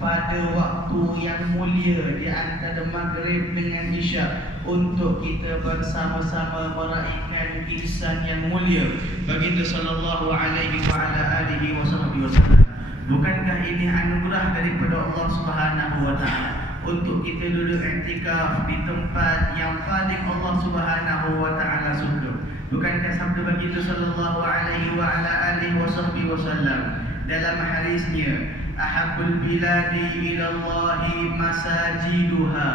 pada waktu yang mulia di antara Maghrib dengan Isya untuk kita bersama-sama meraihkan ihsan yang mulia. Baginda sallallahu alaihi wa ala alihi wasallam. Bukankah ini anugerah daripada Allah Subhanahu wa taala untuk kita duduk i'tikaf di tempat yang paling Allah Subhanahu wa taala suka? Bukankah sabda baginda sallallahu alaihi wa ala alihi wasallam dalam hadisnya, ahabbul biladi ila Allahi masajiduha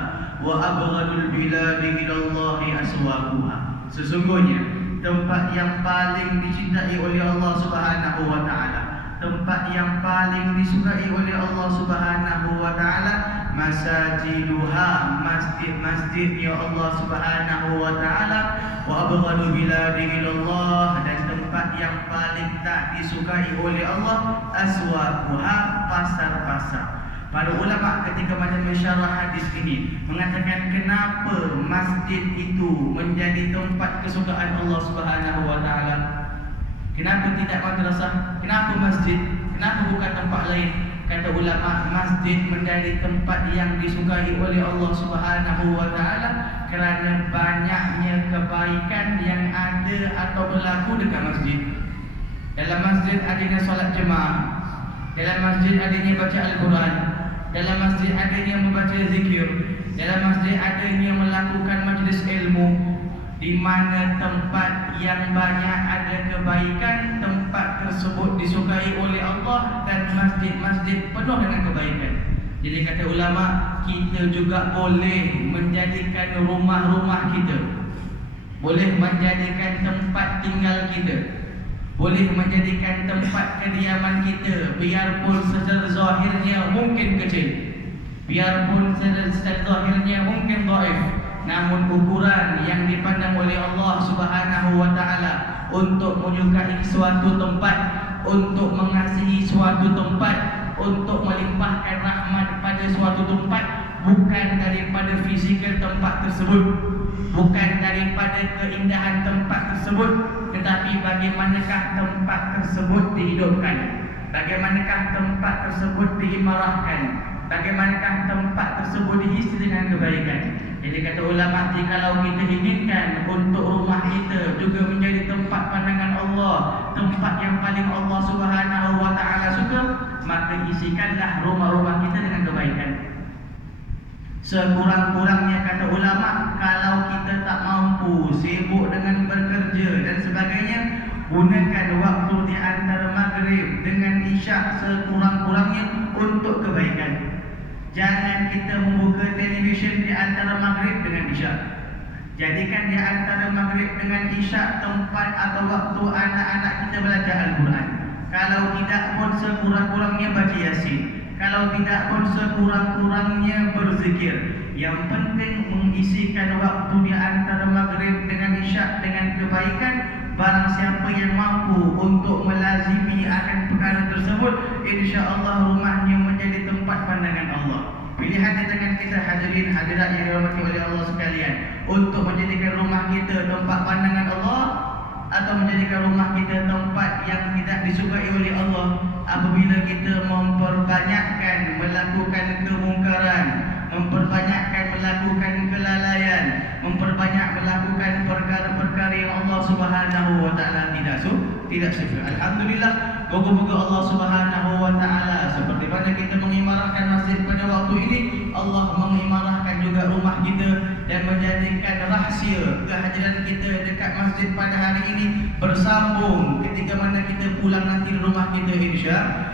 wa abghadul biladi ila Allahi aswaquha. Sesungguhnya tempat yang paling dicintai oleh Allah Subhanahu wa taala, tempat yang paling disukai oleh Allah Subhanahu wa taala, masajiduha, masjid-masjidnya Allah Subhanahu wa taala, wa abghadu biladi ilallah, dan tempat yang paling tak disukai oleh Allah, aswaquha, pasar-pasar. Para ulama ketika mensyarah hadis ini mengatakan kenapa masjid itu menjadi tempat kesukaan Allah Subhanahu wa taala. Kenapa tidak madrasah? Kenapa masjid? Kenapa bukan tempat lain? Kata ulama, masjid menjadi tempat yang disukai oleh Allah Subhanahu wa taala kerana banyaknya kebaikan yang ada atau berlaku dekat masjid. Dalam masjid adanya solat jemaah, dalam masjid adanya baca Al-Quran, dalam masjid adanya membaca zikir, dalam masjid adanya melakukan majlis ilmu. Di mana tempat yang banyak ada kebaikan, tempat tersebut disukai oleh Allah dan masjid-masjid penuh dengan kebaikan. Jadi kata ulama, kita juga boleh menjadikan rumah-rumah kita, boleh menjadikan tempat tinggal kita, boleh menjadikan tempat kediaman kita, biarpun secara zahirnya mungkin kecil, biarpun secara zahirnya mungkin dhaif, namun ukuran yang dipandang oleh Allah Subhanahu wa taala untuk menyukai suatu tempat, untuk mengasihi suatu tempat, untuk melimpahkan rahmat pada suatu tempat, bukan daripada fizikal tempat tersebut, bukan daripada keindahan tempat tersebut, tetapi bagaimanakah tempat tersebut dihidupkan, bagaimanakah tempat tersebut diimarahkan, bagaimanakah tempat tersebut diisi dengan kebaikan. Jadi kata ulama, jikalau kita inginkan untuk rumah kita juga menjadi tempat pandangan Allah, tempat yang paling Allah Subhanahu wa taala suka, maka isikanlah rumah-rumah kita dengan kebaikan. Sekurang-kurangnya kata ulama, kalau kita tak mampu, sibuk dengan bekerja dan sebagainya, gunakan waktu di antara Maghrib dengan Isya sekurang-kurangnya untuk kebaikan. Jangan kita membuka televisyen di antara Maghrib dengan Isya. Jadikan di antara Maghrib dengan Isya tempat atau waktu anak-anak kita belajar Al-Quran. Kalau tidak pun sekurang-kurangnya baca Yasin, kalau tidak pun sekurang-kurangnya berzikir. Yang penting mengisikan waktu di antara Maghrib dengan Isya dengan kebaikan. Barang siapa yang mampu untuk melazimi akan perkara tersebut, insya-Allah rumahnya menjadi tempat pandangan Allah. Pilihan di tangan kita, hadirin hadirat yang dirahmati oleh Allah sekalian, untuk menjadikan rumah kita tempat pandangan Allah atau menjadikan rumah kita tempat yang tidak disukai oleh Allah. Apabila kita memperbanyakkan melakukan kemungkaran, memperbanyakkan melakukan kelalaian, memperbanyak melakukan perkara-perkara yang Allah Subhanahu wa taala tidak suka. Alhamdulillah, moga-moga Allah Subhanahu wa taala seperti mana kita mengimarahkan masjid pada waktu ini, Allah mengimarahkan juga rumah kita dan menjadikan rahsia kehadiran kita dekat masjid pada hari ini bersambung ketika mana kita pulang nanti di rumah kita,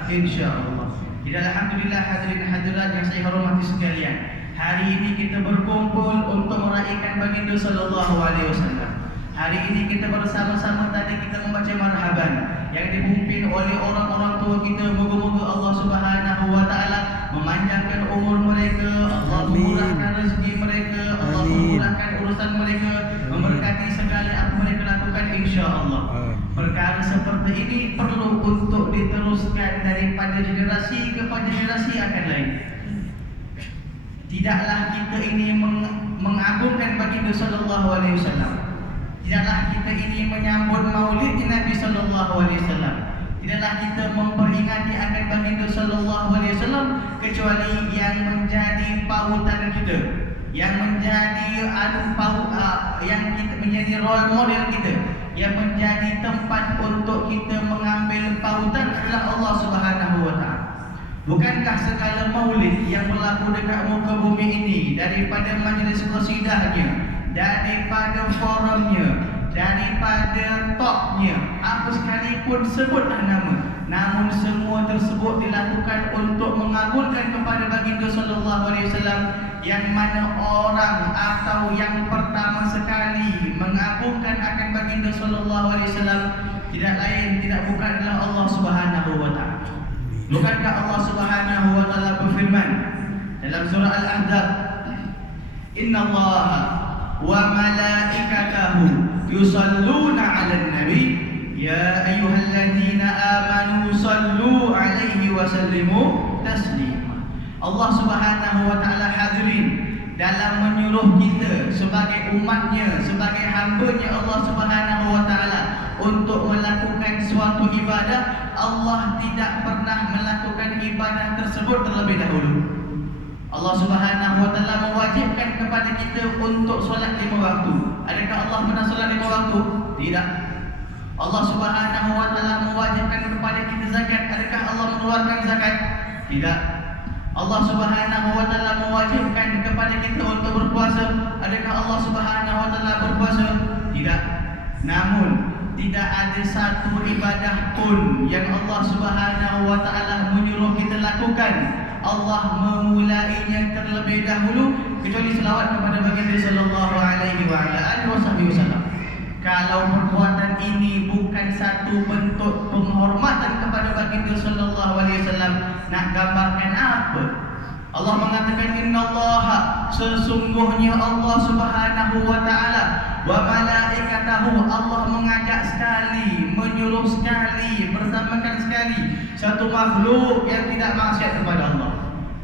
insya-Allah. Jadi alhamdulillah, hadirin hadirat yang saya hormati sekalian, hari ini kita berkumpul untuk meraihkan baginda sallallahu alaihi wasallam. Hari ini kita bersama-sama tadi kita membaca marhaban yang dipimpin oleh orang-orang tua kita. Moga-moga Allah Subhanahu wa taala memanjangkan umur mereka, Allah memurahkan rezeki mereka, Allah memurahkan urusan mereka, memberkati segala apa mereka lakukan, insya-Allah. Perkara seperti ini perlu untuk diteruskan daripada generasi kepada generasi akan lain. Tidaklah kita ini mengagungkan baginda sallallahu alaihi wasallam, tidaklah kita ini menyambut maulid Nabi sallallahu alaihi wasallam, Tidaklah kita memperingati akan baginda sallallahu alaihi wasallam kecuali yang menjadi pautan kita, yang menjadi yang kita menjadi role model kita, yang menjadi tempat untuk kita mengambil pautan adalah Allah Subhanahu wa taala. Bukankah segala maulid yang berlaku dekat muka bumi ini, daripada majlis qasidahnya, daripada forumnya, daripada topnya, apa sekalipun sebutlah nama, namun semua tersebut dilakukan untuk mengagungkan kepada baginda sallallahu alaihi wasallam, yang mana orang atau yang pertama sekali mengagungkan akan baginda sallallahu alaihi wasallam tidak lain tidak bukan adalah Allah Subhanahu wa taala. Bukankah Allah Subhanahu wa taala berfirman dalam surah Al-Ahzab, "Innallaha wa malaikatahu yusalluna 'alan nabi ya ayyuhalladzina amanu sallu 'alaihi wa sallimu taslima." Allah Subhanahu wa taala hadirin dalam menyuruh kita sebagai umatnya, sebagai hamba-Nya Allah Subhanahu wa taala untuk melakukan suatu ibadah. Allah tidak pernah melakukan ibadah tersebut terlebih dahulu. Allah Subhanahu wa taala mewajibkan kepada kita untuk solat 5 waktu. Adakah Allah pernah solat 5 waktu? Tidak. Allah Subhanahu wa taala mewajibkan kepada kita zakat. Adakah Allah mengeluarkan zakat? Tidak. Allah Subhanahu wa taala mewajibkan kepada kita untuk berpuasa. Adakah Allah Subhanahu wa taala berpuasa? Tidak. Namun tidak ada satu ibadah pun yang Allah Subhanahu wa taala menyuruh kita lakukan, Allah memulainya terlebih dahulu kecuali selawat kepada baginda sallallahu alaihi wasallam. Kalau perbuatan ini bukan satu bentuk penghormatan kepada baginda sallallahu alaihi wasallam, nak gambarkan apa? Allah mengatakan innallaha, sesungguhnya Allah Subhanahu wa taala, wa malaikatahu, Allah mengajak sekali, menyuruh sekali, bersamakan sekali satu makhluk yang tidak maksiat kepada Allah,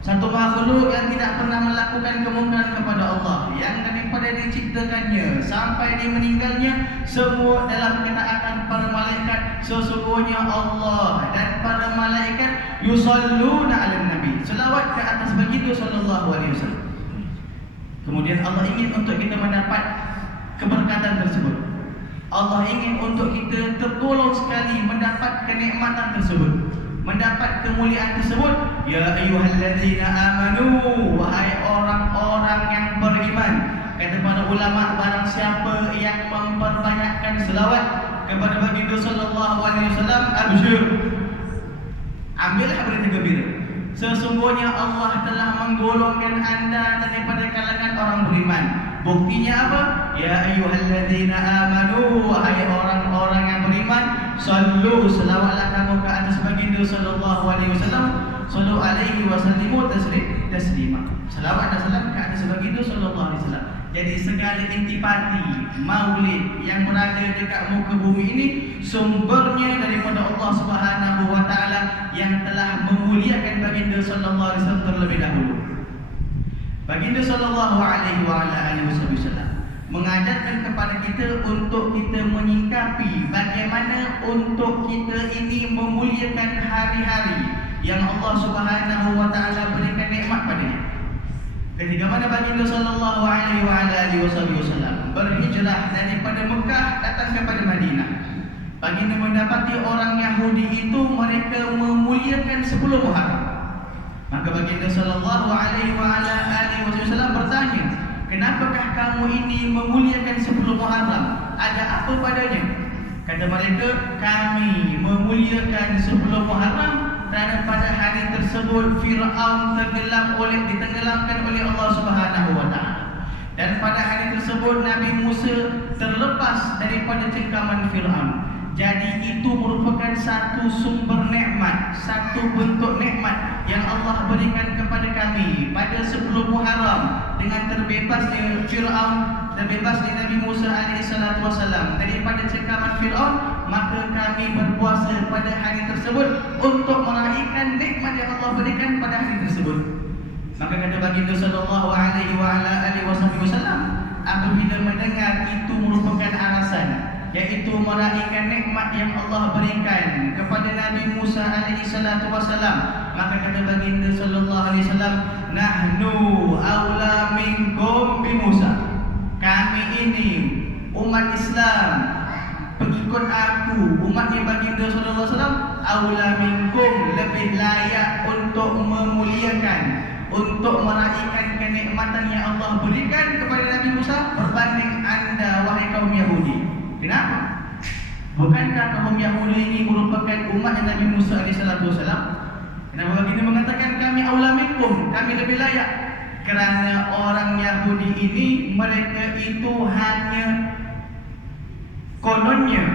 satu makhluk yang tidak pernah melakukan kemungkaran kepada Allah, yang daripada diciptakannya sampai dia meninggalnya semua dalam ketaatan para malaikat. Sesungguhnya Allah dan para malaikat yusalluna 'alan nabi, selawat ke atas baginda sallallahu alaihi wasallam. Kemudian Allah ingin untuk kita mendapat keberkatan tersebut. Allah ingin untuk kita tertolong sekali mendapat kenikmatan tersebut, mendapat kemuliaan tersebut. Ya ayyuhalladzina amanu, wahai orang-orang yang beriman. Kata para ulama, barang siapa yang memperbanyakkan selawat kepada baginda sallallahu alaihi wasallam, absyir, ambillah berita gembira, sesungguhnya Allah telah menggolongkan anda daripada kalangan orang beriman. Buktinya apa? Ya ayyuhalladzina amanu, wahai orang-orang yang beriman, sallu, selawatlah kamu ke atas baginda sallallahu alaihi wasallam, sallu alaihi wasallimu taslima, selawat dan salam ke atas baginda sallallahu alaihi wasallam. Jadi segala intipati maulid yang berada dekat muka bumi ini sumbernya daripada Allah Subhanahu wa taala yang telah memuliakan baginda sallallahu alaihi wasallam terlebih dahulu. Baginda sallallahu alaihi wasallam mengajarkan kepada kita untuk kita menyikapi bagaimana untuk kita ini memuliakan hari-hari yang Allah Subhanahu wa taala berikan nikmat padanya. Ketika mana baginda sallallahu alaihi wasallam berhijrah daripada Mekah datang kepada Madinah, baginda mendapati orang Yahudi itu mereka memuliakan 10 Muharram. Maka baginda sallallahu alaihi wasallam bertanya, "Kenapakah kamu ini memuliakan 10 Muharram? Ada apa padanya?" Kata mereka, "Kami memuliakan 10 Muharram kerana pada hari tersebut Fir'aun ditenggelamkan oleh Allah Subhanahu wa taala. Dan pada hari tersebut Nabi Musa terlepas daripada cengkaman Fir'aun. Jadi itu merupakan satu sumber nikmat, satu bentuk nikmat yang Allah berikan kepada kami pada 10 Muharram dengan terbebasnya Fir'aun, terbebasnya Nabi Musa alaihissalatu wassalam daripada cengkaman Fir'aun. Maka kami berpuasa pada hari tersebut untuk meraihkan nikmat yang Allah berikan pada hari tersebut." Maka kata baginda sallallahu alaihi wasallam, apabila mendengar itu merupakan alasan yaitu meraihkan nikmat yang Allah berikan kepada Nabi Musa alaihi salatu wasalam. Maka kata baginda sallallahu alaihi wasallam, nahnu aula minkum bi Musa. Kami ini umat Islam, pengikut aku, umatnya baginda sallallahu alaihi wasallam, aula minkum, lebih layak untuk memuliakan, untuk meraihkan kenikmatan yang Allah berikan kepada Nabi Musa berbanding anda wahai kaum Yahudi. Kenapa? Bukankah kaum Yahudi ini merupakan umat Nabi Musa alaihissalatu wassalam? Kenapa baginda mengatakan kami aula minkum, kami lebih layak? Kerana orang Yahudi ini, mereka itu hanya kononnya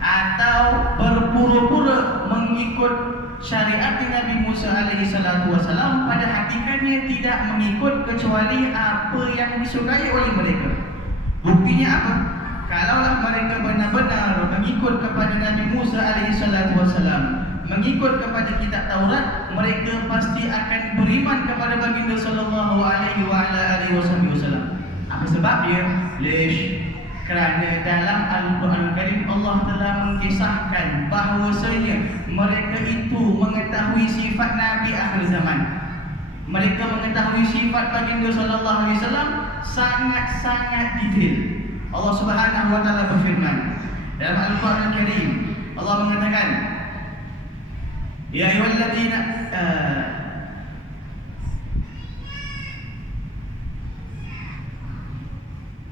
atau berpura-pura mengikut syariat Nabi Musa alaihi salatu wasalam, pada hakikatnya tidak mengikut kecuali apa yang disukai oleh mereka. Buktinya apa? Kalaulah mereka benar-benar mengikut kepada Nabi Musa alaihi salatu wasalam, mengikut kepada kitab Taurat, mereka pasti akan beriman kepada baginda sallallahu alaihi wasallam. Apa sebabnya? Kerana dalam Al-Quran Karim Allah telah mengkisahkan bahawasanya mereka itu mengetahui sifat Nabi akhir zaman. Mereka mengetahui sifat baginda sallallahu alaihi wasallam sangat-sangat detail. Allah Subhanahu wa taala berfirman dalam Al-Quran Karim, Allah mengatakan, ya ayyuhalladzina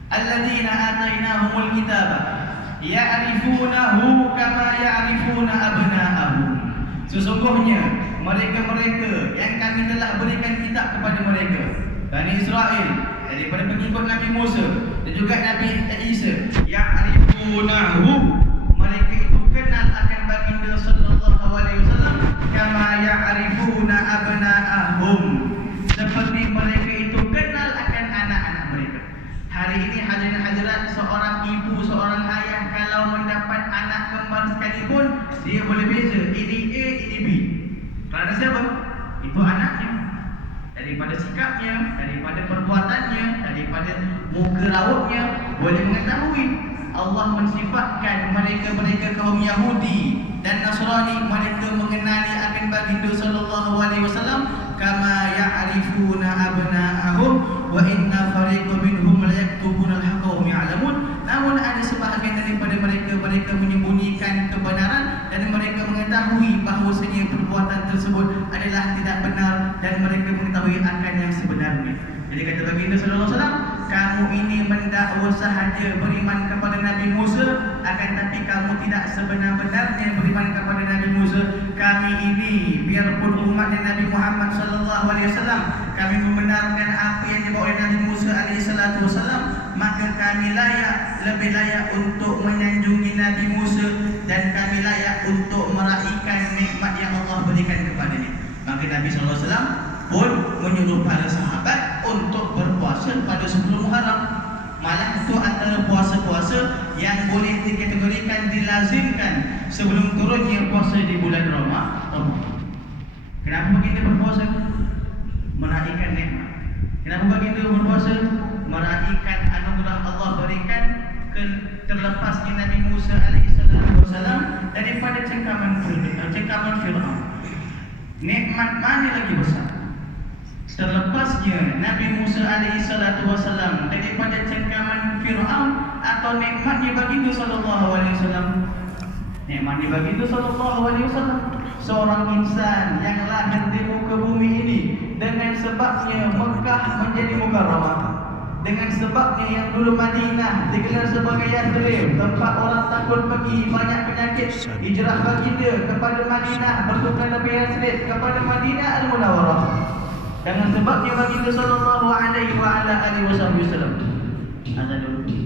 alladzina atainahumul kitaba ya'rifunahu kama ya'rifuna abna'ahum. Sesungguhnya mereka-mereka yang kami telah berikan kitab kepada mereka, Bani Israel, daripada pengikut Nabi Musa dan juga Nabi Isa, ya'rifunahu, mereka itu kenal akan baginda sallallahu alaihi wasallam kama ya'rifuna abna'ahum, seperti mereka itu kenal akan anak-anak mereka. Hari ini hadirin hadirat, seorang ibu, seorang ayah kalau mendapat anak kembar sekalipun, dia boleh beza ini A, ini B. Kerana siapa? Itu anaknya. Daripada sikapnya, daripada perbuatannya, daripada muka rautnya, boleh mengetahui. Allah mensifatkan mereka kaum Yahudi dan Nasrani, mereka mengenali akan baginda sallallahu alaihi wasallam kama ya'rifuna abna'ahum wa inna fariqan minhum la yaktubuna al-haqqa wa hum ya'lamun. Namun ada sebahagian daripada mereka menyembunyikan kebenaran dan mereka mengetahui bahawasanya perbuatan tersebut adalah tidak benar dan mereka mengetahui akan yang sebenarnya. Jadi kata baginda sallallahu alaihi wasallam, kamu ini mendakwa sahaja beriman kepada Nabi Musa, akan tapi kamu tidak sebenar-benarnya beriman kepada Nabi Musa. Kami ini biarpun umat Nabi Muhammad sallallahu alaihi wasallam, kami membenarkan apa yang dibawa oleh Nabi Musa alaihi salatu wasallam, maka kami layak, lebih layak untuk menyanjungi Nabi Musa dan kami layak untuk meraihkan nikmat yang Allah berikan kepadanya. Maka Nabi sallallahu alaihi wasallam pun menyuruh para sahabat untuk berpuasa pada 10 Muharram. Malah itu antara puasa-puasa yang boleh dikategorikan dilazimkan sebelum turunnya puasa di bulan Ramadan. Kenapa baginda berpuasa? Meraihkan nikmat. Kenapa baginda berpuasa? Meraihkan anugerah Allah berikan terlepasnya Nabi Musa alaihissalam daripada cengkaman Fir'aun. Nikmat mana lagi besar? Terlepasnya Nabi Musa alaihissalam daripada cengkaman Fir'aun atau nikmatnya baginda sallallahu alaihi wasallam? Nikmatnya baginda sallallahu alaihi wasallam, seorang insan yang lahir di muka bumi ini dengan sebabnya Mekah menjadi mukarramah, dengan sebabnya yang dulu Madinah digelar sebagai Yathrib, tempat orang takut pergi, banyak penyakit. Hijrah baginda kepada Madinah bertukar dari Yathrib kepada Madinah Al-Munawwarah. Dengan sebabnya baginda sallallahu alaihi wasallam. Azan dulu.